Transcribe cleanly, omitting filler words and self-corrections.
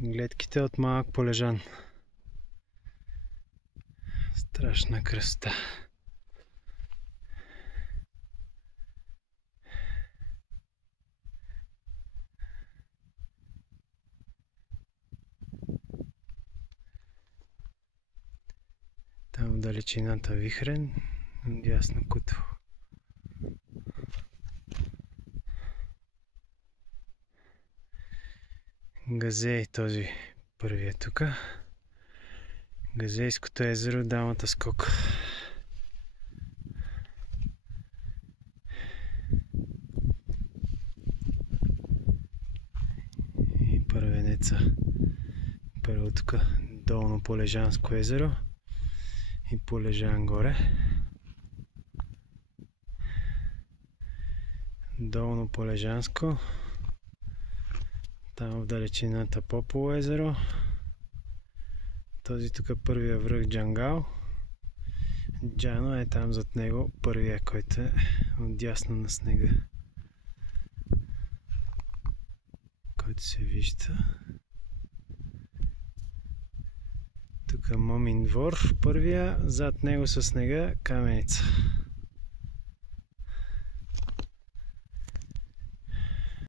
Гледките от малък полежан. Страшна красота. Там в далечината вихрен, дясно кутво. Газей този първия тук. Газейското езеро, Дамата скок. И първенеца. Първо тук долно Полежанско езеро и Полежан горе. Долно Полежанско. Там в далечината Попово езеро. Този тук първия връх Джангал. Джано е там зад него, първия, който е отдясно на снега. Който се вижда. Тук Момин двор, първия, зад него със снега Каменица.